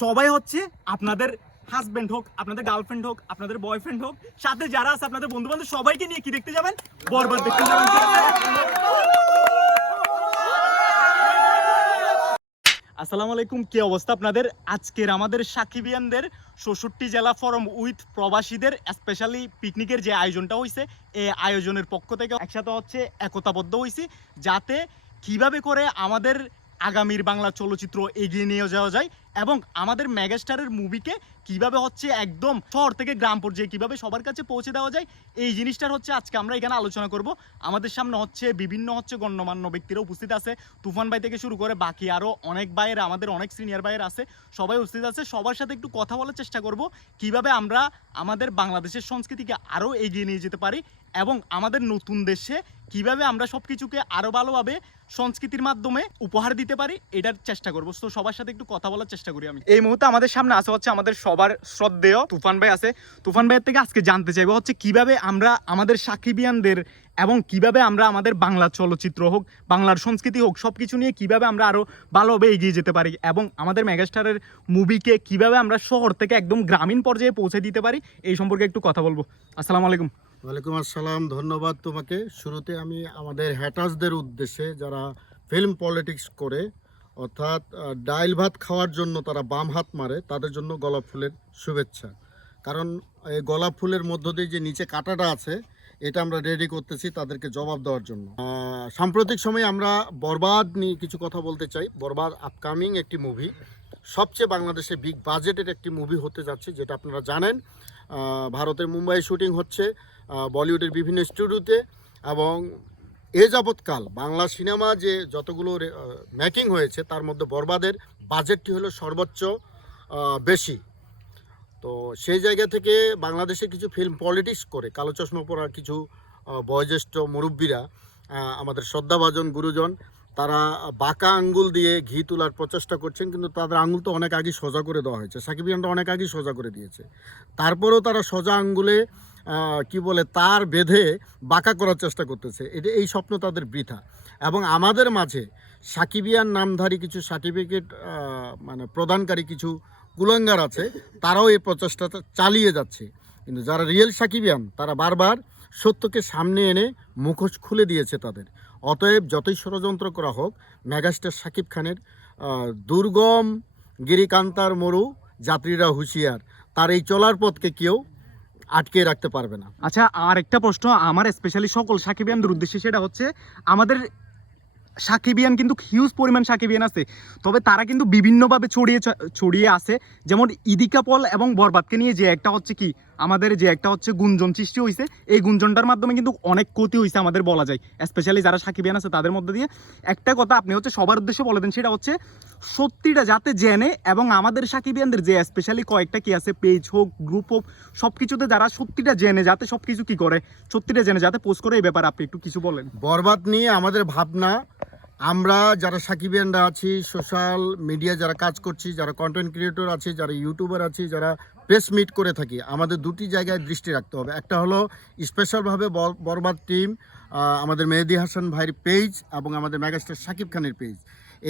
সবাই হচ্ছে আপনাদের হাজবেন্ড হোক, আপনাদের গার্লফ্রেন্ড হোক, আপনাদের বয়ফ্রেন্ড হোক, সাথে যারা আছে আপনাদের বন্ধু বান্ধব সবাইকে নিয়ে কি দেখতে যাবেন? বরবাদ দেখতে যাবেন। আসসালামু আলাইকুম, কি অবস্থা আপনাদের? আজকের আমাদের সাকিবিয়ানদের ষষট্টি জেলা ফরম উইথ প্রবাসীদের স্পেশালি পিকনিকের যে আয়োজনটা হয়েছে এই আয়োজনের পক্ষ থেকে একসাথে হচ্ছে একতাবদ্ধ হয়েছি যাতে কীভাবে করে আমাদের আগামীর বাংলা চলচ্চিত্র এগিয়ে নিয়ে যাওয়া যায় এবং আমাদের মেগাস্টারের মুভিকে কীভাবে হচ্ছে একদম শহর থেকে গ্রাম পর্যায়ে কীভাবে সবার কাছে পৌঁছে দেওয়া যায়, এই জিনিসটার হচ্ছে আজকে আমরা এখানে আলোচনা করব। আমাদের সামনে হচ্ছে বিভিন্ন হচ্ছে গণ্যমান্য ব্যক্তিরা উপস্থিত আছে। তুফান ভাই থেকে শুরু করে বাকি আরও অনেক ভাইয়ের, আমাদের অনেক সিনিয়র ভাইয়ের আছে। সবাই উপস্থিত আছে। সবার সাথে একটু কথা বলার চেষ্টা করব। কীভাবে আমরা আমাদের বাংলাদেশের সংস্কৃতিকে আরও এগিয়ে নিয়ে যেতে পারি এবং আমাদের নতুন দেশে কীভাবে আমরা সব কিছুকে আরও ভালোভাবে সংস্কৃতির মাধ্যমে উপহার দিতে পারি, এটার চেষ্টা করব। তো সবার সাথে একটু কথা বলার চেষ্টা করি আমি। এই মুহূর্তে আমাদের সামনে আসা হচ্ছে আমাদের সবার শ্রদ্ধেয় তুফান ভাই আছে। তুফান ভাইয়ের থেকে আজকে জানতে চাইব হচ্ছে কীভাবে আমরা আমাদের সাকিবিয়ানদের এবং কীভাবে আমরা আমাদের বাংলা চলচ্চিত্র হোক, বাংলার সংস্কৃতি হোক সব কিছু নিয়ে কীভাবে আমরা আরও ভালোভাবে এগিয়ে যেতে পারি এবং আমাদের মেগাস্টারের মুভিকে কীভাবে আমরা শহর থেকে একদম গ্রামীণ পর্যায়ে পৌঁছে দিতে পারি, এই সম্পর্কে একটু কথা বলব। আসসালামু আলাইকুম। ওয়ালাইকুম আসসালাম, ধন্যবাদ তোমাকে। শুরুতে আমি আমাদের হ্যাটার্সদের উদ্দেশ্যে যারা ফিল্ম পলিটিক্স করে, অর্থাৎ ডাইল ভাত খাওয়ার জন্য তারা বাম হাত মারে, তাদের জন্য গোলাপ ফুলের শুভেচ্ছা। কারণ, এই গোলাপ ফুলের মধ্য দিয়ে যে নিচে কাটাটা আছে, এটা আমরা রেডি করতেছি তাদেরকে জবাব দেওয়ার জন্য। সাম্প্রতিক সময়ে আমরা বরবাদ নিয়ে কিছু কথা বলতে চাই। বরবাদ আপকামিং একটি মুভি সবচেয়ে বাংলাদেশে বিগ বাজেটের একটি মুভি হতে যাচ্ছে, যেটা আপনারা জানেন। ভারতের মুম্বাই শুটিং হচ্ছে। বলিউডের বিভিন্ন স্টুডিওতে এবং এ যাবৎকাল বাংলা সিনেমা যে যতগুলো মেকিং হয়েছে, তার মধ্যে বরবাদের বাজেটটি হলো সর্বোচ্চ বেশি। তো সেই জায়গা থেকে বাংলাদেশে কিছু ফিল্ম পলিটিক্স করে, কালো চশমা পরা কিছু বয়োজ্যেষ্ঠ মুরব্বীরা আমাদের শ্রদ্ধাভাজন গুরুজন, তারা বাঁকা আঙ্গুল দিয়ে ঘি তোলার প্রচেষ্টা করছেন, কিন্তু তাদের আঙ্গুল তো অনেক আগে সোজা করে দেওয়া হয়েছে। সাকিবিয়ানটা অনেক আগে সোজা করে দিয়েছে। তারপরেও তারা সোজা আঙ্গুলে কি বলে, তার বেঁধে বাঁকা করার চেষ্টা করতেছে। এটা এই স্বপ্ন তাদের বৃথা। এবং আমাদের মাঝে সাকিবিয়ান নামধারী কিছু সার্টিফিকেট মানে প্রদানকারী কিছু কুলাঙ্গার আছে, তারাও এই প্রচেষ্টাটা চালিয়ে যাচ্ছে। কিন্তু যারা রিয়েল সাকিবিয়ান, তারা বারবার সত্যকে সামনে এনে মুখোশ খুলে দিয়েছে তাদের। অতএব যতই ষড়যন্ত্র করা হোক, মেগাস্টার সাকিব খানের দুর্গম গিরিকান্তার মরু যাত্রীরা হুঁশিয়ার। তার এই চলার পথকে কেউ আটকে রাখতে পারবে না। আচ্ছা আর একটা প্রশ্ন, আমার স্পেশালি সকল সাকিবিয়ানদের উদ্দেশ্যে সেটা হচ্ছে, আমাদের সাকিবিয়ান কিন্তু হিউজ পরিমাণ সাকিবিয়ান আছে, তবে তারা কিন্তু বিভিন্নভাবে ছড়িয়ে ছড়িয়ে আছে। যেমন ইদিকা পল এবং বরবাদকে নিয়ে যে একটা হচ্ছে কি আমাদের যে একটা হচ্ছে গুঞ্জন সৃষ্টি হয়েছে এই গুঞ্জনটার মাধ্যমে কিন্তু অনেক ক্ষতি হয়েছে আমাদের বলা যায়। স্পেশালি যারা সাকিবিয়ান আছে, তাদের মধ্যে দিয়ে একটা কথা আপনি হচ্ছে সবার উদ্দেশ্যে বলে দেন, সেটা হচ্ছে সত্যিটা যাতে জেনে এবং আমাদের সাকিবিয়ানদের যে স্পেশালি কয়েকটা কি আছে পেজ হোক গ্রুপ হোক সব কিছুতে যারা সত্যিটা জেনে যাতে সব কিছু কি করে, সত্যিটা জেনে যাতে পোস্ট করে, এই ব্যাপারে আপনি একটু কিছু বলেন। বরবাদ নিয়ে আমাদের ভাবনা আমরা যারা সাকিবিয়ানরা আছি সোশ্যাল মিডিয়া যারা কাজ করছি, যারা কন্টেন্ট ক্রিয়েটর আছি, যারা ইউটিউবার আছি, যারা প্রেস মিট করে থাকি, আমাদের দুটি জায়গায় দৃষ্টি রাখতে হবে। একটা হলো স্পেশালভাবে বরবাদ টিম আমাদের মেহেদি হাসান ভাইয়ের পেজ এবং আমাদের মেগাস্টার সাকিব খানের পেজ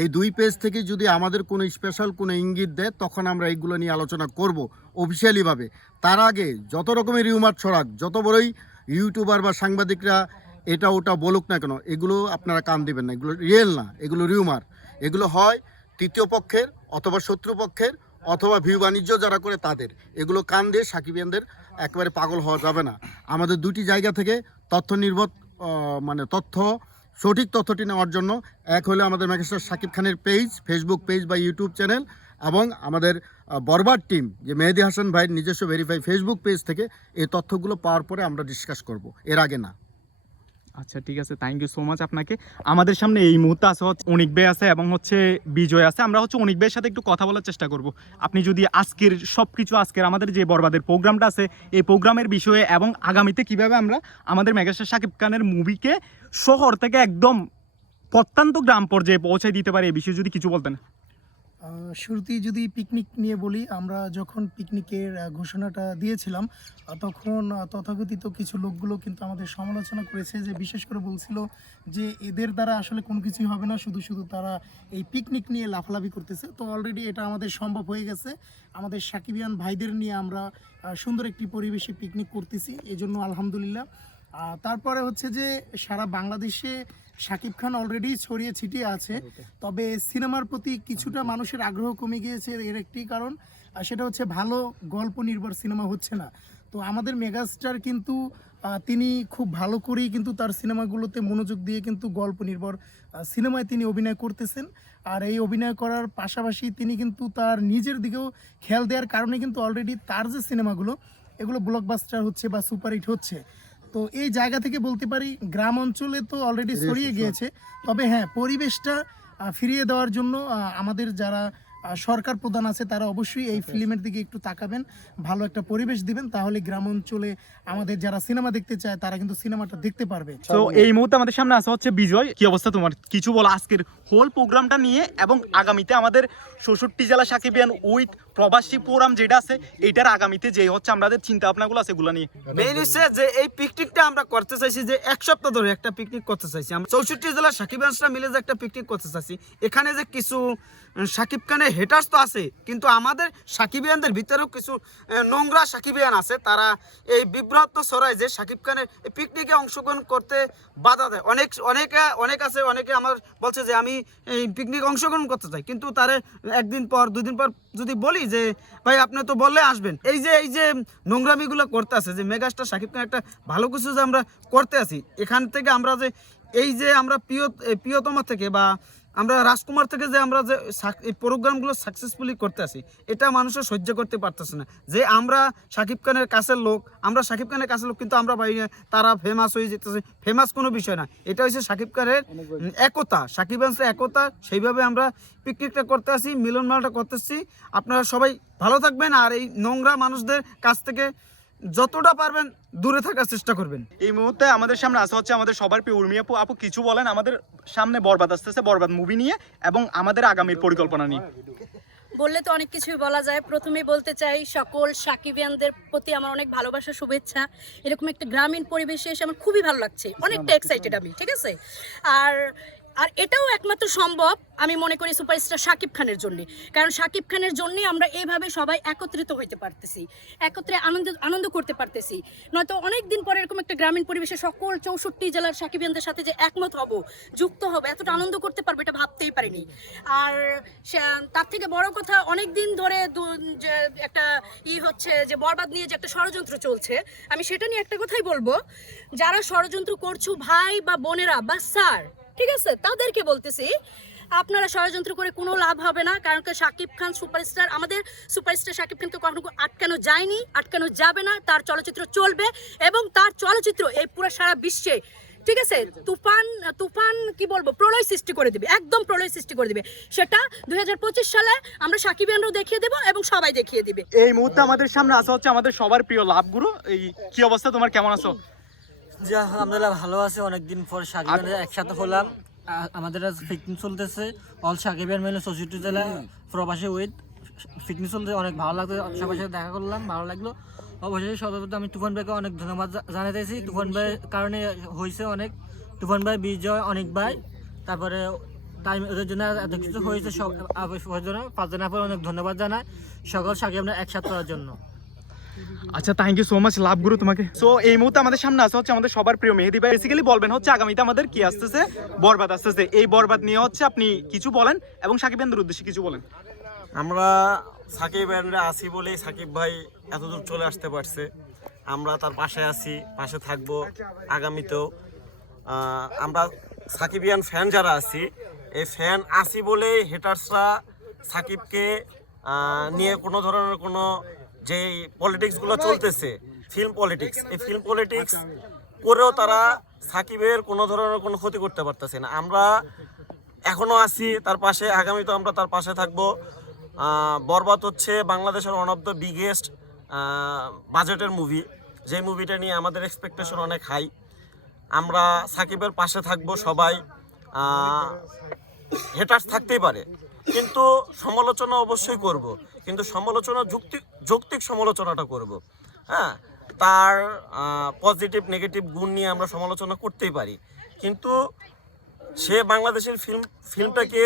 এই দুই পেজ থেকে যদি আমাদের কোনো স্পেশাল কোনো ইঙ্গিত দেয়, তখন আমরা এইগুলো নিয়ে আলোচনা করব অফিসিয়ালিভাবে তার আগে যত রকমের রিউমার ছড়াক, যত বড়ই ইউটিউবার বা সাংবাদিকরা এটা ওটা বলুক না কেন, এগুলো আপনারা কান দিবেন না, এগুলো রিয়েল না, এগুলো রিউমার এগুলো হয় তৃতীয় পক্ষের অথবা শত্রু পক্ষের অথবা ভিউ বাণিজ্য যারা করে তাদের। এগুলো কান দিয়ে সাকিবিয়ানদের একেবারে পাগল হওয়া যাবে না। আমাদের দুটি জায়গা থেকে তথ্য নির্ভর মানে তথ্য, সঠিক তথ্যটি নেওয়ার জন্য এক হলো আমাদের ম্যাগেস্টার সাকিব খানের পেজ ফেসবুক পেজ বা ইউটিউব চ্যানেল এবং আমাদের বরবার টিম যে মেহেদি হাসান ভাইয়ের নিজস্ব ভেরিফাই ফেসবুক পেজ থেকে এই তথ্যগুলো পাওয়ার পরে আমরা ডিসকাস করব। এর আগে না। আচ্ছা ঠিক আছে থ্যাংক ইউ সো মাচ আপনাকে। আমাদের সামনে এই মুহূর্তে আছে হচ্ছে অনিক ভাই আছে এবং হচ্ছে বিজয় আছে। আমরা হচ্ছে অনিক ভাইয়ের সাথে একটু কথা বলার চেষ্টা করব। আপনি যদি আজকের সব কিছু আজকের আমাদের যে বরবাদের প্রোগ্রামটা আছে, এই প্রোগ্রামের বিষয়ে এবং আগামীতে কীভাবে আমরা আমাদের মেগাস্টার শাকিব খানের মুভিকে শহর থেকে একদম প্রত্যন্ত গ্রাম পর্যায়ে পৌঁছে দিতে পারি, এই বিষয়ে যদি কিছু বলতেন। শুরুতেই যদি পিকনিক নিয়ে বলি, আমরা যখন পিকনিকের ঘোষণাটা দিয়েছিলাম তখন তথাকথিত কিছু লোকগুলো কিন্তু আমাদের সমালোচনা করেছে যে, বিশেষ করে বলছিল যে, এদের দ্বারা আসলে কোনো কিছুই হবে না, শুধু শুধু তারা এই পিকনিক নিয়ে লাফালাফি করতেছে। তো অলরেডি এটা আমাদের সম্ভব হয়ে গেছে। আমাদের সাকিবিয়ান ভাইদের নিয়ে আমরা সুন্দর একটি পরিবেশে পিকনিক করতেছি, এজন্য আলহামদুলিল্লাহ। তারপরে হচ্ছে যে, সারা বাংলাদেশে শাকিব খান অলরেডি ছড়িয়ে ছিটিয়ে আছে। তবে সিনেমার প্রতি কিছুটা মানুষের আগ্রহ কমে গিয়েছে এর একটি কারণ আর সেটা হচ্ছে ভালো গল্প নির্ভর সিনেমা হচ্ছে না। তো আমাদের মেগাস্টার কিন্তু তিনি খুব ভালো করেই কিন্তু তার সিনেমাগুলোতে মনোযোগ দিয়ে কিন্তু গল্প নির্ভর সিনেমায় তিনি অভিনয় করতেছেন। আর এই অভিনয় করার পাশাপাশি তিনি কিন্তু তার নিজের দিকেও খেয়াল দেওয়ার কারণে কিন্তু অলরেডি তার যে সিনেমাগুলো এগুলো ব্লকবাস্টার হচ্ছে বা সুপারহিট হচ্ছে। তো এই জায়গা থেকে বলতে পারি গ্রাম অঞ্চলে তো অলরেডি ছড়িয়ে গিয়েছে। তবে হ্যাঁ পরিবেশটা ফিরিয়ে দেওয়ার জন্য আমাদের যারা সরকার প্রধান আছে তারা অবশ্যই এই ফিল্মের দিকে একটু তাকাবেন ভালো একটা পরিবেশ দিবেন তাহলে গ্রাম অঞ্চলে আমাদের যারা সিনেমা দেখতে চায় তারা কিন্তু সিনেমাটা দেখতে পারবে। তো এই মুহূর্তে আমাদের সামনে আসা হচ্ছে বিজয়। কি অবস্থা তোমার? কিছু বলো আজকের হোল প্রোগ্রামটা নিয়ে এবং আগামীতে আমাদের ষষট্টি জেলা সাকিবিয়ান উইথ প্রবাসী ফোরাম যেটা আছে এটার আগামীতে যে হচ্ছে আমাদের চিন্তা ভাবনাগুলো আছে এগুলো নিয়ে। মেইন হচ্ছে যে এই পিকনিকটা আমরা করতে চাইছি যে এক সপ্তাহ ধরে একটা পিকনিক করতে চাইছি। আমরা চৌষট্টি জেলার সাকিবানসরা মিলে যে একটা পিকনিক করতে চাইছি। এখানে যে কিছু সাকিব খানের হেটার্স তো আছে, কিন্তু আমাদের সাকিবিয়ানদের ভিতরেও কিছু নোংরা সাকিবিয়ান আছে, তারা এই বিভ্রান্ত ছড়ায় যে সাকিব খানের পিকনিকে অংশগ্রহণ করতে বাধা দেয়। অনেক, অনেকে, অনেক আছে, অনেকে আমার বলছে যে আমি এই পিকনিক অংশগ্রহণ করতে চাই, কিন্তু তারে একদিন পর, দুদিন পর যদি বলি যে, ভাই, আপনি তো বললে আসবেন। এই যে এই যে নোংরামিগুলো করতে আছে, যে মেগাস্টার সাকিব খান একটা ভালো কিছু যে আমরা করতে আছি, এখান থেকে আমরা যে, এই যে আমরা প্রিয় প্রিয়তমা থেকে বা আমরা রাজকুমার থেকে যে আমরা যে এই প্রোগ্রামগুলো সাকসেসফুলি করতে আসি এটা মানুষের সহ্য করতে পারতেছে না। যে আমরা সাকিব খানের কাছের লোক, আমরা সাকিব খানের কাছের লোক, কিন্তু আমরা না তারা ফেমাস হয়ে যেতেছে। ফেমাস কোনো বিষয় না। এটা হচ্ছে সাকিব খানের একতা। সাকিব খানের একতা, সেইভাবে আমরা পিকনিকটা করতে আসি মিলন মেলাটা করতেছি আপনারা সবাই ভালো থাকবেন আর এই নোংরা মানুষদের কাছ থেকে যতটা পারবেন দূরে থাকার চেষ্টা করবেন। এই মুহূর্তে আমাদের সামনে আসা হচ্ছে আমাদের সবার প্রিয় উর্মি আপু। আপু কিছু বলেন আমাদের সামনে বরবাদ আসতেছে বরবাদ মুভি নিয়ে এবং আমাদের আগামীর পরিকল্পনা নিয়ে। বললে তো অনেক কিছুই বলা যায়। প্রথমে বলতে চাই সকল সাকিবিয়ানদের প্রতি আমার অনেক ভালোবাসা শুভেচ্ছা। এরকম একটা গ্রামীণ পরিবেশে এসে আমার খুবই ভালো লাগছে। অনেকটা এক্সাইটেড আমি ঠিক আছে? আর আর এটাও একমাত্র সম্ভব, আমি মনে করি, সুপারস্টার শাকিব খানের জন্য। কারণ শাকিব খানের জন্যই আমরা এইভাবে সবাই একত্রিত হইতে পারতেছি, একত্রে আনন্দ আনন্দ করতে পারতেছি। নয়তো অনেক দিন পরে এরকম একটা গ্রামীণ পরিবেশে সকল চৌষট্টি জেলার সাকিবিয়ানদের সাথে যে একমত হব, যুক্ত হব, এতটা আনন্দ করতে পারব এটা ভাবতেই পারিনি। আর তার থেকে বড় কথা অনেক দিন ধরে একটা ই হচ্ছে যে বরবাদ নিয়ে যে একটা ষড়যন্ত্র চলছে, আমি সেটা নিয়ে একটা কথাই বলব, যারা ষড়যন্ত্র করছ ভাই বা বোনেরা বা স্যার ঠিক আছে? তাদেরকে বলতেছি, আপনারা ষড়যন্ত্র করে কোনো লাভ হবে না, কারণ শাকিব খান সুপারস্টার, আমাদের সুপারস্টার শাকিব খানকে কখনো আটকানো যায়নি, আটকানো যাবে না, তার চলচ্চিত্র চলবে এবং তার চলচ্চিত্র এই পুরো সারা বিশ্বে, ঠিক আছে? তুফান তুফান কি বলব? প্রলয় সৃষ্টি করে দিবে, একদম প্রলয় সৃষ্টি করে দিবে। সেটা দুই হাজার পঁচিশ সালে আমরা সাকিবিয়ানরাও দেখিয়ে দেবো এবং সবাই দেখিয়ে দিবে। এই মুহূর্তে আমাদের সামনে আসা হচ্ছে আমাদের সবার প্রিয় লাভ গুরু এই, কি অবস্থা তোমার? কেমন আছো? আলহামদুলিল্লাহ ভালো আছে অনেকদিন পর সাকিবের একসাথে হলাম আমাদের আজ পিকনিক চলতেছে অল সাকিবের মেলে চৌষট্টি জেলা প্রবাসী উইথ পিকনিক চলতে অনেক ভালো লাগতো সবার সাথে দেখা করলাম ভালো লাগল সর্বপ্রথম আমি তুফান ভাইকে অনেক ধন্যবাদ জানাতেছি তুফান ভাইয়ের কারণে হয়েছে অনেক তুফান ভাই বিজয় অনেক ভাই তারপরে তাই ওদের জন্য এত কিছু হয়েছে সব আ- ওর জন্য পাঁচজনের পর অনেক ধন্যবাদ জানাই সকল সাকিব একসাথে করার জন্য আচ্ছা thank you so much love গুরু তোমাকে। সো এই মুহূর্তে আমাদের সামনে আসা হচ্ছে আমাদের সবার প্রিয় মেহেদি ভাই। বেসিক্যালি বলবেন হচ্ছে আগামীতে আমাদের কি আসতেছে? বরবাদ আসতেছে। এই বরবাদ নিয়ে হচ্ছে আপনি কিছু বলেন এবং সাকিবেন্দ্র উদ্দেশ্যে কিছু বলেন। আমরা সাকিব ভাইরা আছি বলেই সাকিব ভাই এতদূর চলে আসতে পারছে। আমরা তার পাশে আছি, পাশে থাকব আগামীতেও। আমরা সাকিবিয়ান ফ্যান যারা আছি, এই ফ্যান আছি বলেই হেটার্সরা সাকিবকে নিয়ে কোনো ধরনের কোনো যে পলিটিক্সগুলো চলতেছে ফিল্ম পলিটিক্স এই ফিল্ম পলিটিক্স করেও তারা সাকিবের কোনো ধরনের কোনো ক্ষতি করতে পারতেছে না। আমরা এখনও আছি, তার পাশে আগামী তো আমরা তার পাশে থাকব। বরবাদ হচ্ছে বাংলাদেশের ওয়ান অফ দ্য বিগেস্ট বাজেটের মুভি যে মুভিটা নিয়ে আমাদের এক্সপেকটেশন অনেক হাই আমরা সাকিবের পাশে থাকব সবাই। হেটার্স থাকতেই পারে। কিন্তু সমালোচনা অবশ্যই করব। কিন্তু সমালোচনা যুক্তি যৌক্তিক সমালোচনাটা করব। হ্যাঁ? তার পজিটিভ নেগেটিভ গুণ নিয়ে আমরা সমালোচনা করতেই পারি। কিন্তু সে বাংলাদেশের ফিল্ম ফিল্মটাকে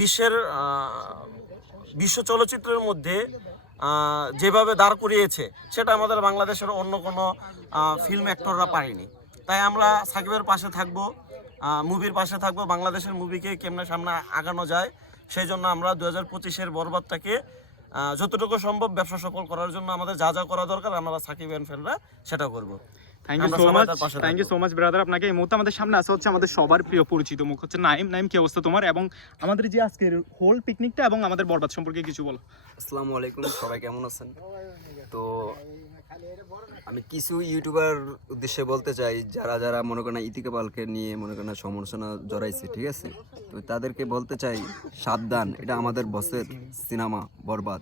বিশ্বের বিশ্ব চলচ্চিত্রের মধ্যে যেভাবে দাঁড় করিয়েছে, সেটা আমাদের বাংলাদেশের অন্য কোনো ফিল্ম অ্যাক্টররা পারেনি। তাই আমরা সাকিবের পাশে থাকব মুভির পাশে থাকব, বাংলাদেশের মুভিকে কেমনে সামনে আগানো যায়, সেই জন্য আমরা দু হাজার পঁচিশের বরবাদটাকে যতটুকু সম্ভব ব্যবসা সফল করার জন্য আমাদের যা যা করা দরকার, আমরা সাকিব এন্ড ফ্যানরা সেটা করব। Thank you so much thank you so much brother আপনাকে এই মুহূর্তে আমাদের সামনে আছে হচ্ছে আমাদের সবার প্রিয় পরিচিত মুখ। হচ্ছে নাইম। নাইম কি অবস্থা তোমার? এবং আমাদের যে আজকের হোল পিকনিকটা এবং আমাদের বরবাদ সম্পর্কে কিছু বলো। আসসালামু আলাইকুম সবাই কেমন আছেন? তো আমি কিছু ইউটিউবার উদ্দেশ্যে বলতে চাই যারা যারা মনে করেন ইতিকা পালকে নিয়ে মনে করেন সমালোচনা জড়াইছে ঠিক আছে? তো তাদেরকে বলতে চাই সাবধান এটা আমাদের বসের সিনেমা বরবাদ।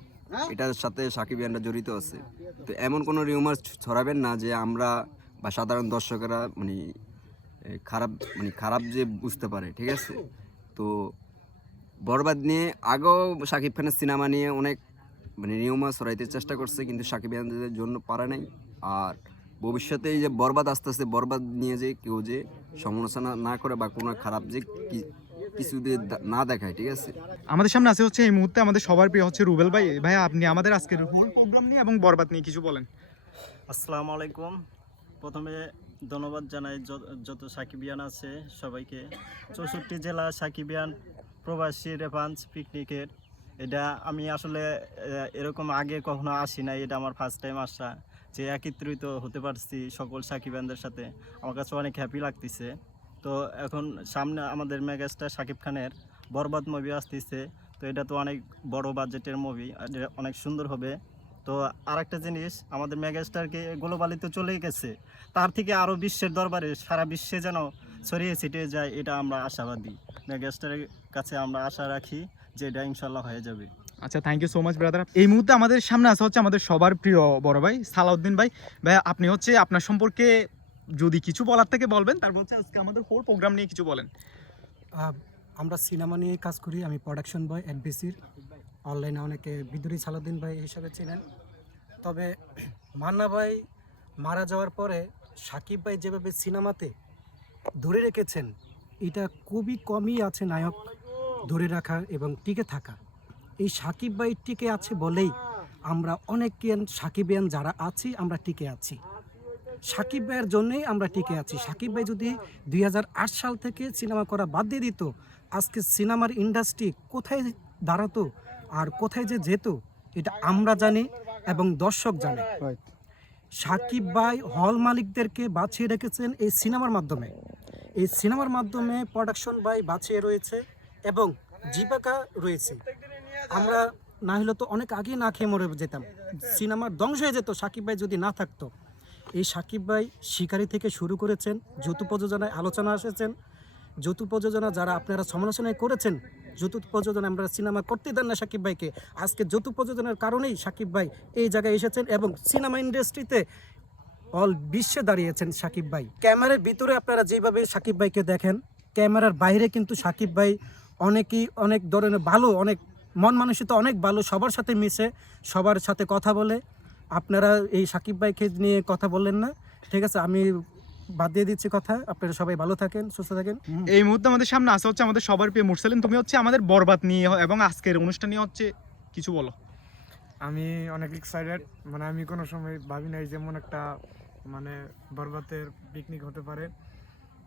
এটার সাথে সাকিব ইয়ানরা জড়িত আছে। তো এমন কোনো রিউমার ছড়াবেন না যে আমরা বা সাধারণ দর্শকেরা মানে খারাপ মানে খারাপ যে বুঝতে পারে ঠিক আছে? তো বরবাদ নিয়ে আগেও শাকিব খানের সিনেমা নিয়ে অনেক মানে নিয়মা সরাইতে চেষ্টা করছে কিন্তু শাকিব খানদের জন্য পারে নাই। আর ভবিষ্যতে এই যে বরবাদ আস্তে আস্তে বরবাদ নিয়ে যে কেউ যে সমালোচনা না করে বা কোনো খারাপ যে কি- কিছু দিয়ে না দেখায় ঠিক আছে? আমাদের সামনে আছে হচ্ছে এই মুহূর্তে আমাদের সবার প্রিয় হচ্ছে রুবেল ভাই। ভাই আপনি আমাদের আজকের হোল প্রোগ্রাম নিয়ে এবং বরবাদ নিয়ে কিছু বলেন। আসসালামু আলাইকুম। প্রথমে ধন্যবাদ জানাই যত- সাকিবিয়ান আছে সবাইকে। চৌষট্টি জেলা সাকিবিয়ান প্রবাসী রেফান্স পিকনিকের এটা আমি আসলে এরকম আগে কখনো আসি নাই, এটা আমার ফার্স্ট টাইম আসা। যে একত্রিত হতে পারছি সকল সাকিবিয়ানদের সাথে। আমার কাছে অনেক হ্যাপি লাগতেছে। তো এখন সামনে আমাদের মেগাস্টার সাকিব খানের বরবাদ মুভি আসতেছে। তো এটা তো অনেক বড় বাজেটের মুভি অনেক সুন্দর হবে। তো আরেকটা জিনিস আমাদের মেগাস্টারকে গ্লোবালি তো চলেই গেছে। তার থেকে আরও বিশ্বের দরবারে সারা বিশ্বে যেন ছড়িয়ে ছিটিয়ে যায় এটা আমরা আশাবাদী। মেগাস্টারের কাছে আমরা আশা রাখি যে এটা ইনশাল্লাহ হয়ে যাবে। আচ্ছা thank you so much brother এই মুহূর্তে আমাদের সামনে আছে হচ্ছে আমাদের সবার প্রিয় বড় ভাই সালাউদ্দিন ভাই। ভাই আপনি হচ্ছে আপনার সম্পর্কে যদি কিছু বলার থেকে বলবেন তারপর হচ্ছে আজকে আমাদের হোল প্রোগ্রাম নিয়ে কিছু বলেন। আমরা সিনেমা নিয়ে কাজ করি আমি প্রোডাকশন বয় এনবিসির অনলাইনে অনেকে বিদুরি সালাউদ্দিন ভাই হিসাবে ছিলেন তবে মান্না ভাই মারা যাওয়ার পরে সাকিব ভাই যেভাবে সিনেমাতে ধরে রেখেছেন, এটা খুবই কমই আছে নায়ক ধরে রাখা এবং টিকে থাকা। এই সাকিব ভাই টিকে আছে বলেই আমরা অনেক অনেকেন সাকিবিয়ান যারা আছি, আমরা টিকে আছি। সাকিব ভাইয়ের জন্যই আমরা টিকে আছি। সাকিব ভাই যদি দুই হাজার আট সাল থেকে সিনেমা করা বাদ দিয়ে দিত, আজকে সিনেমার ইন্ডাস্ট্রি কোথায় দাঁড়াতো আর কোথায় যে যেত, এটা আমরা জানি। এবং দর্শক জানে। সাকিব ভাই হল মালিকদেরকে বাছিয়ে রেখেছেন এই সিনেমার মাধ্যমে। এই সিনেমার মাধ্যমে প্রোডাকশন ভাই বাছিয়ে রয়েছে এবং জীবিকা রয়েছে। আমরা না হলে তো অনেক আগেই না খেয়ে মরে যেতাম। সিনেমার ধ্বংস হয়ে যেত সাকিব ভাই যদি না থাকতো। এই সাকিব ভাই শিকারি থেকে শুরু করেছেন যৌথ প্রযোজনায় আলোচনা এসেছেন। যৌথ প্রযোজনা যারা আপনারা সমালোচনায় করেছেন যৌথ প্রযোজনা আমরা সিনেমা করতে দেন না সাকিব ভাইকে। আজকে যৌথ প্রযোজনার কারণেই সাকিব ভাই এই জায়গায় এসেছেন এবং সিনেমা ইন্ডাস্ট্রিতে অল বিশ্বে দাঁড়িয়েছেন সাকিব ভাই। ক্যামেরার ভিতরে আপনারা যেভাবে সাকিব ভাইকে দেখেন, ক্যামেরার বাইরে কিন্তু সাকিব ভাই অনেকই অনেক ধরনের ভালো, অনেক মন মানসিকতা অনেক ভালো, সবার সাথে মিশে, সবার সাথে কথা বলে। আপনারা এই সাকিব ভাইকে নিয়ে কথা বললেন না। ঠিক আছে, আমি বাদ দিয়ে দিচ্ছি কথা। আপনারা সবাই ভালো থাকেন সুস্থ থাকেন। এই মুহূর্তে আমাদের সামনে আছে হচ্ছে আমাদের সবার প্রিয় মুরসালিন। তুমি হচ্ছে আমাদের বরবাদ নিয়ে এবং আজকের অনুষ্ঠান নিয়ে হচ্ছে কিছু বলো। আমি অনেক এক্সাইটেড মানে আমি কোনো সময় ভাবি নাই যেমন একটা মানে বরবাতের পিকনিক হতে পারে।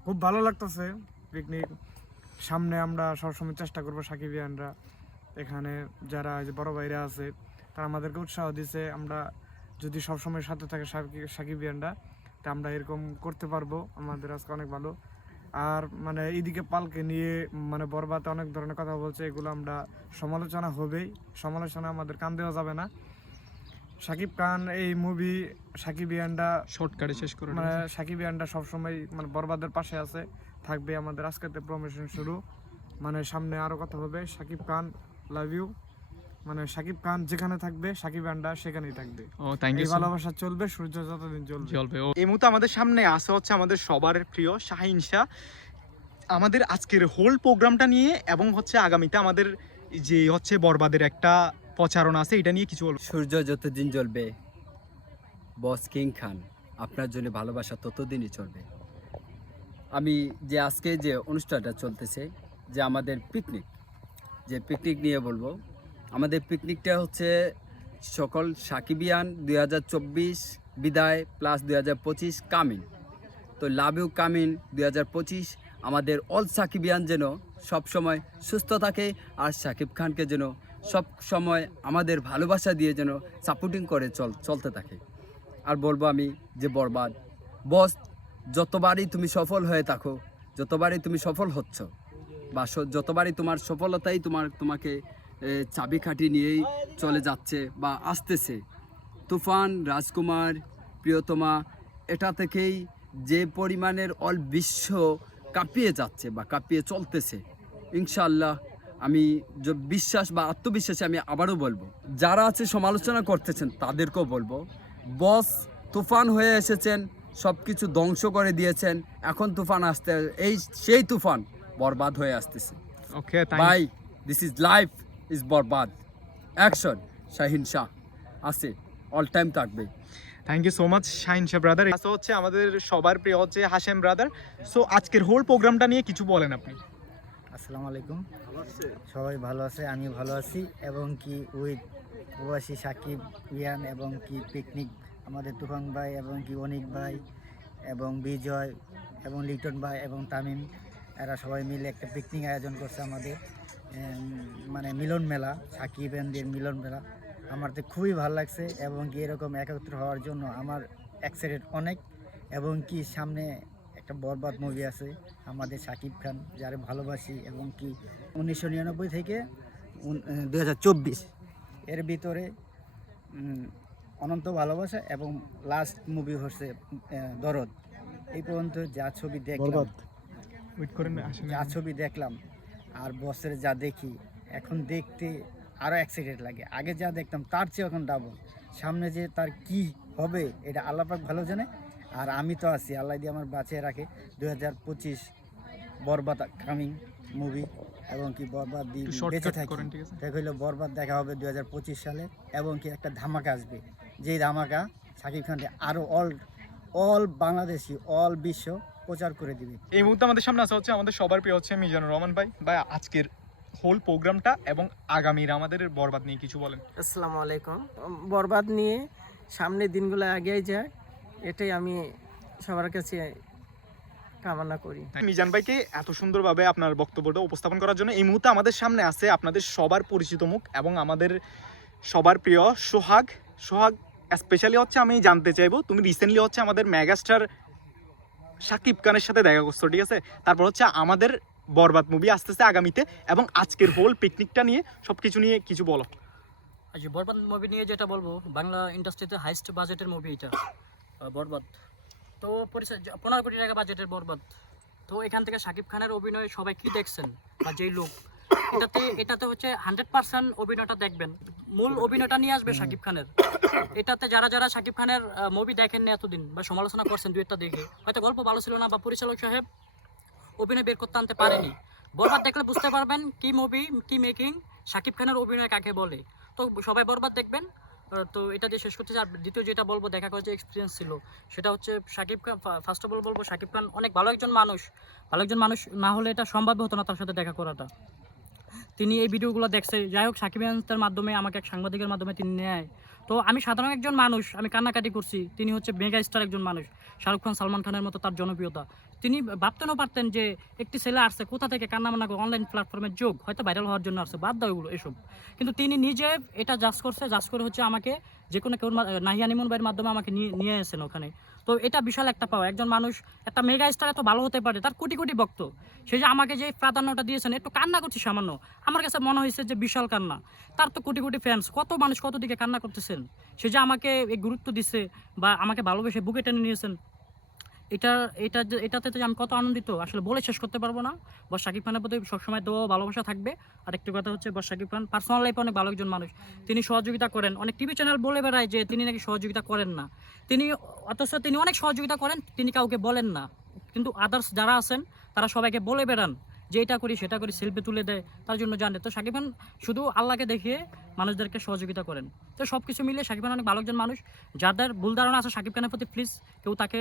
খুব ভালো লাগতেছে পিকনিক সামনে আমরা সবসময় চেষ্টা করব সাকিবিয়ানরা এখানে যারা এই যে বড় ভাইরা আছে তারা আমাদেরকে উৎসাহ দিছে। আমরা যদি সবসময় সাথে থাকে সাকি- সাকিবিয়ানরা তা আমরা এরকম করতে পারব। আমাদের আজকে অনেক ভালো। আর মানে এইদিকে পালকে নিয়ে মানে বরবাতে অনেক ধরনের কথা বলছে এগুলো আমরা সমালোচনা হবেই। সমালোচনা আমাদের কান দেওয়া যাবে না। সাকিব খান এই মুভি সাকিব ইয়ান্ডা শর্টকাটে শেষ করে মানে সাকিব ইয়ান্ডা সবসময় মানে বরবাদের পাশে আছে থাকবে আমাদের আজকেতে প্রমোশন শুরু। মানে সামনে আরও কথা হবে। সাকিব খান লাভ ইউ মানে সাকিব খান যেখানে থাকবে সাকিব আন্ডা সেখানেই থাকবে। ও থ্যাংক ইউ ভালোবাসা চলবে সূর্য যতদিন চলবে চলবে ও। এই মুহূর্তে আমাদের সামনে আছে হচ্ছে আমাদের সবার প্রিয় শাহিন শাহ। আমাদের আজকের হোল প্রোগ্রামটা নিয়ে এবং হচ্ছে আগামীতে আমাদের যে হচ্ছে বরবাদের একটা প্রচারণা আছে এটা নিয়ে কিছু বলব সূর্য যতদিন জ্বলবে বস কিং খান আপনার জন্য ভালোবাসা ততদিনই চলবে। আমি যে আজকে যে অনুষ্ঠানটা চলতেছে যে আমাদের পিকনিক যে পিকনিক নিয়ে বলব আমাদের পিকনিকটা হচ্ছে সকল সাকিবিয়ান দুই হাজার চব্বিশ, বিদায় প্লাস দুই হাজার পঁচিশ, কামিন। তো লাভ ইউ কামিন দুই হাজার পঁচিশ। আমাদের অল সাকিবিয়ান যেন সব সময় সুস্থ থাকে আর সাকিব খানকে যেন সব সময় আমাদের ভালোবাসা দিয়ে যেন সাপোর্টিং করে চল চলতে থাকে। আর বলব আমি যে বরবাদ। বস, যতবারই তুমি সফল হয়ে থাকো, যতবারই তুমি সফল হচ্ছ, বা যতবারই তোমার সফলতাই তোমার তোমাকে চাবিকাঠি নিয়েই চলে যাচ্ছে বা আসতেছে। তুফান রাজকুমার প্রিয়তমা এটা থেকেই যে পরিমাণের অল বিশ্ব কাঁপিয়ে যাচ্ছে বা কাঁপিয়ে চলতেছে। ইনশাল্লাহ আমি বিশ্বাস বা আত্মবিশ্বাসে আমি আবারও বলব যারা আছে সমালোচনা করতেছেন তাদেরকেও বলব বস তুফান হয়ে এসেছেন সব কিছু ধ্বংস করে দিয়েছেন এখন তুফান আসতে এই সেই তুফান বরবাদ হয়ে আসতেছে। Okay bye this is life is Borbaad. Action Shahin Shah আছে অল টাইম থাকবে। Thank you so much Shahin Shah brother আচ্ছা হচ্ছে আমাদের সবার প্রিয় হচ্ছে হাশেম ব্রাদার সো আজকের হোল প্রোগ্রামটা নিয়ে কিছু বলেন আপনি। আসসালামু আলাইকুম। সবাই ভালো আছে আমি ভালো আছি। এবং কি উইথ প্রবাসী সাকিব ইয়ান এবং কি পিকনিক আমাদের তুফান ভাই এবং কি অনিক ভাই এবং বিজয় এবং লিটন ভাই এবং তামিম এরা সবাই মিলে একটা পিকনিক আয়োজন করছে আমাদের। মানে মিলন মেলা সাকিব এনদের মিলন মেলা। আমার তো খুবই ভালো লাগছে এবং কি এরকম একত্র হওয়ার জন্য আমার এক্সাইটেড অনেক এবং কি সামনে একটা বরবাদ মুভি আছে আমাদের সাকিব খান যারে ভালোবাসি এবং কি উনিশশো নিরানব্বই থেকে দু হাজার চব্বিশ। এর ভিতরে অনন্ত ভালোবাসা এবং লাস্ট মুভি হচ্ছে দরদ। এই পর্যন্ত যা ছবি দেখলাম যা ছবি দেখলাম আর বসের যা দেখি এখন দেখতে আরও এক্সাইটেড লাগে। আগে যা দেখতাম তার চেয়ে এখন ডাবল সামনে যে তার কি হবে এটা আল্লাপাক ভালো জানে। আর আমি তো আছি আল্লাহ দিয়ে আমার বাঁচিয়ে রাখে। দু হাজার পঁচিশ বরবাদ কামিং মুভি এবং কি বরবাদ দিয়ে একটু বেঁচে থাকি। দেখ হইল বরবাদ দেখা হবে দু হাজার পঁচিশ সালে এবং কি একটা ধামাকা আসবে। যেই ধামাকা শাকিব খানকে আরও অল অল বাংলাদেশি অল বিশ্ব প্রচার করে দিবে। এই মুহূর্তে আমাদের সামনে আসা হচ্ছে আমাদের সবার প্রিয় হচ্ছে মিজানুর রহমান ভাই। ভাই আজকের হোল প্রোগ্রামটা এবং আগামীর আমাদের বরবাদ নিয়ে কিছু বলেন। আসসালামু আলাইকুম। বরবাদ নিয়ে সামনের দিনগুলো আগেই যায় এটাই আমি সবার কাছে কামনা করি। মিজান ভাইকে এত সুন্দরভাবে আপনার বক্তব্যটা উপস্থাপন করার জন্য এই মুহূর্তে আমাদের সামনে আছে আপনাদের সবার পরিচিত মুখ এবং আমাদের সবার প্রিয় সোহাগ। সোহাগ স্পেশালি হচ্ছে আমি জানতে চাইব তুমি রিসেন্টলি হচ্ছে আমাদের মেগাস্টার সাকিব খানের সাথে দেখা করছ, ঠিক আছে? তারপর হচ্ছে আমাদের বরবাদ মুভি আসতেছে আগামীতে এবং আজকের হোল পিকনিকটা নিয়ে সব কিছু নিয়ে কিছু বলো। আচ্ছা বরবাদ মুভি নিয়ে যেটা বলব, বাংলা ইন্ডাস্ট্রিতে হাইস্ট বাজেটের মুভি এটা বরবাদ। তো পনেরো কোটি টাকা বাজেটের বরবাদ। তো এখান থেকে শাকিব খানের অভিনয় সবাই কি দেখছেন? বা যেই লোক, এটাতে এটাতে হচ্ছে হান্ড্রেড পার্সেন্ট অভিনয়টা দেখবেন। মূল অভিনয়টা নিয়ে আসবে শাকিব খানের। এটাতে যারা যারা শাকিব খানের মুভি দেখেননি এতদিন বা সমালোচনা করছেন দু একটা দেখে, হয়তো গল্প ভালো ছিল না বা পরিচালক সাহেব অভিনয় বের করতে আনতে পারেনি। বরবাদ দেখলে বুঝতে পারবেন কি মুভি কি মেকিং শাকিব খানের অভিনয় কাকে বলে। তো সবাই বরবাদ দেখবেন। তো এটা দিয়ে শেষ করতে। আর দ্বিতীয় যেটা বলব, দেখা করার যে এক্সপিরিয়েন্স ছিল, সেটা হচ্ছে Shakib Khan first of all বলব, শাকিব খান অনেক ভালো একজন মানুষ। ভালো একজন মানুষ না হলে এটা সম্ভব হতো না তার সাথে দেখা করাটা। তিনি এই ভিডিওগুলো দেখছে। যাই হোক, সাকিব ইয়ান্সের মাধ্যমে, আমাকে এক সাংবাদিকের মাধ্যমে তিনি নেয়। তো আমি সাধারণ একজন মানুষ, আমি কান্নাকাটি করছি। তিনি হচ্ছে মেগা স্টার একজন মানুষ, শাহরুখ খান, সালমান খানের মতো তার জনপ্রিয়তা। তিনি ভাবতেনও পারতেন যে একটি ছেলে আসছে, কোথা থেকে কান্নামান্না করে অনলাইন প্ল্যাটফর্মের যোগ, হয়তো ভাইরাল হওয়ার জন্য আসছে, বাদ দাও এগুলো, এসব। কিন্তু তিনি নিজে এটা জাজ করছে জাজ করে হচ্ছে আমাকে যে কোনো কেউ, নাহিয়া নিমন ভাইয়ের মাধ্যমে আমাকে নিয়ে নিয়ে এসেছেন ওখানে। তো এটা বিশাল একটা পাওয়া একজন মানুষ, একটা মেগা স্টার এত ভালো হতে পারে, তার কোটি কোটি ভক্ত। সে যে আমাকে যে প্রাধান্যটা দিয়েছেন, একটু কান্না করছে সামান্য। আমার কাছে মনে হয়েছে যে বিশাল কান্না। তার তো কোটি কোটি ফ্যান্স কত মানুষ কত দিকে কান্না করতেছেন? সে যে আমাকে এই গুরুত্ব দিছে বা আমাকে ভালোবেসে বুকে টেনে নিয়েছেন এটা এটা এটাতে যে আমি কত আনন্দিত, আসলে বলে শেষ করতে পারব না। বা শাকিব খানের প্রতি সবসময় তো ভালোবাসা থাকবে। আর একটি কথা হচ্ছে বা শাকিব খান পার্সোনাল লাইফে অনেক ভালো একজন মানুষ। তিনি সহযোগিতা করেন। অনেক টিভি চ্যানেল বলে বেড়ায় যে তিনি নাকি সহযোগিতা করেন না। তিনি অথচ তিনি অনেক সহযোগিতা করেন, তিনি কাউকে বলেন না। কিন্তু আদার্স যারা আছেন, তারা সবাইকে বলে বেড়ান। যে এটা করি সেটা করি সেলফি তুলে দেয় তার জন্য জানে। তো সাকিব খান শুধু আল্লাহকে দেখিয়ে মানুষদেরকে সহযোগিতা করেন। তো সব কিছু মিলে সাকিব খান অনেক ভালো একজন মানুষ। যাদের ভুল ধারণা আছে সাকিব খানের প্রতি প্লিজ কেউ তাকে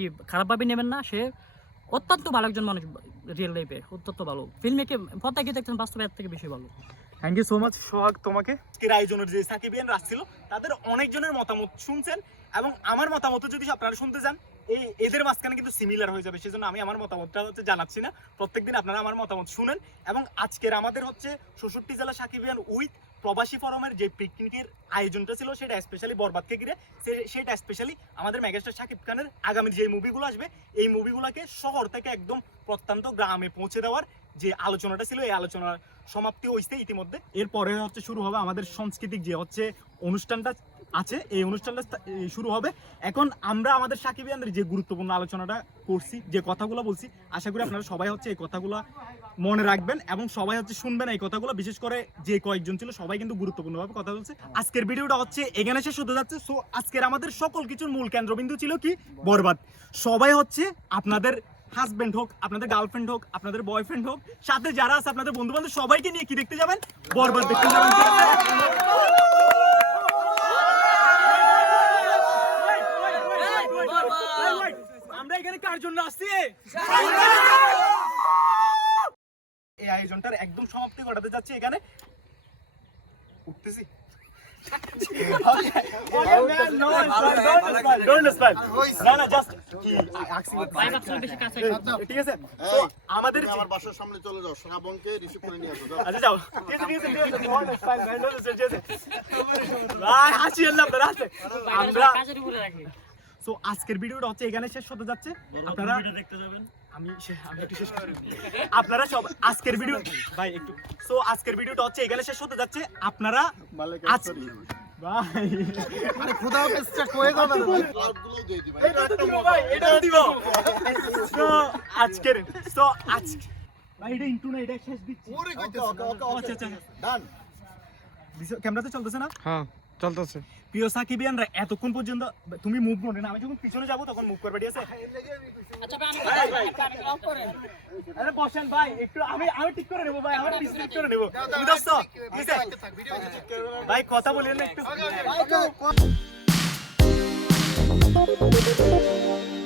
ই খারাপভাবে নেবেন না। সে অত্যন্ত ভালো একজন মানুষ রিয়েল লাইফে অত্যন্ত ভালো। ফিল্মে কি পথে গিয়ে দেখছেন বাস্তবে এর থেকে বেশি ভালো। Thank you so much Sohag তোমাকে। আজকের আয়োজনের যে সাকিবিয়ানরা আসছিল তাদের অনেকজনের মতামত শুনছেন। এবং আমার মতামত যদি আপনারা শুনতে চান এই এদের মাঝখানে কিন্তু সিমিলার হয়ে যাবে। সেজন্য আমি আমার মতামতটা হচ্ছে জানাচ্ছি না। প্রত্যেকদিন আপনারা আমার মতামত শুনেন এবং আজকের আমাদের হচ্ছে ষষ্ঠী জেলা সাকিবিয়ান উইথ প্রবাসী ফরমের যে পিকনিকের আয়োজনটা ছিল, সেটা স্পেশালি বরবাদকে ঘিরে সেটা স্পেশালি আমাদের মেগাস্টার শাকিব খানের আগামী যে মুভিগুলো আসবে, এই মুভিগুলোকে শহর থেকে একদম প্রত্যন্ত গ্রামে পৌঁছে দেওয়ার যে আলোচনাটা ছিল, এই আলোচনার সমাপ্তি হয়েছে ইতিমধ্যে। এরপরে হচ্ছে শুরু হবে আমাদের সাংস্কৃতিক যে হচ্ছে অনুষ্ঠানটা আছে, এই অনুষ্ঠানটা শুরু হবে। এখন আমরা আমাদের সাকিবিয়ানদের যে গুরুত্বপূর্ণ আলোচনাটা করছি, যে কথাগুলো বলছি, আশা করি আপনারা সবাই হচ্ছে এই কথাগুলো মনে রাখবেন এবং সবাই হচ্ছে শুনবেন এই কথাগুলো। বিশেষ করে যে কয়েকজন ছিল, সবাই কিন্তু গুরুত্বপূর্ণভাবে কথা বলছে। আজকের ভিডিওটা হচ্ছে এখানে শেষ হতে যাচ্ছে। সো, আজকের আমাদের সকল কিছুর মূল কেন্দ্রবিন্দু ছিল কি? বরবাদ। সবাই হচ্ছে আপনাদের হাজবেন্ড হোক, আপনাদের গার্লফ্রেন্ড হোক, আপনাদের বয়ফ্রেন্ড হোক, সাথে যারা আছে আপনাদের বন্ধু বান্ধব সবাইকে নিয়ে কি দেখতে যাবেন? বরবাদ দেখতে যাবেন। আমরা এখানে কার জন্য আসছি? এই আয়োজনটার একদম সমাপ্তি ঘটাতে যাচ্ছি এখানে। উঠতেছি। আজকের ভিডিওটা হচ্ছে এখানে শেষ হতে যাচ্ছে আপনারা আমি আপনারা সব আজকের ভিডিও ভাই, একটু সো আজকের ভিডিওটা হচ্ছে এখানে শেষ হতে যাচ্ছে। আপনারা আজকের সো আজ ভাই এটা ইন্টু না এটা শেষ দিচ্ছি। ওরে কইতেছি ওকে ওকে আচ্ছা আচ্ছা ক্যামেরাতে চলতেছে না? হ্যাঁ। চলতেছে। প্রিয় সাকিবিয়ানরা এতক্ষণ পর্যন্ত তুমি মুভ করবে না আমি যখন পিছনে যাব তখন মুভ করবে ঠিক আছে? আরে বসেন ভাই একটু আমি আমি ঠিক করে নেব ভাই আমার পিছনে ঠিক করে নেব। আছে? ভাই কথা বলেন না একটু।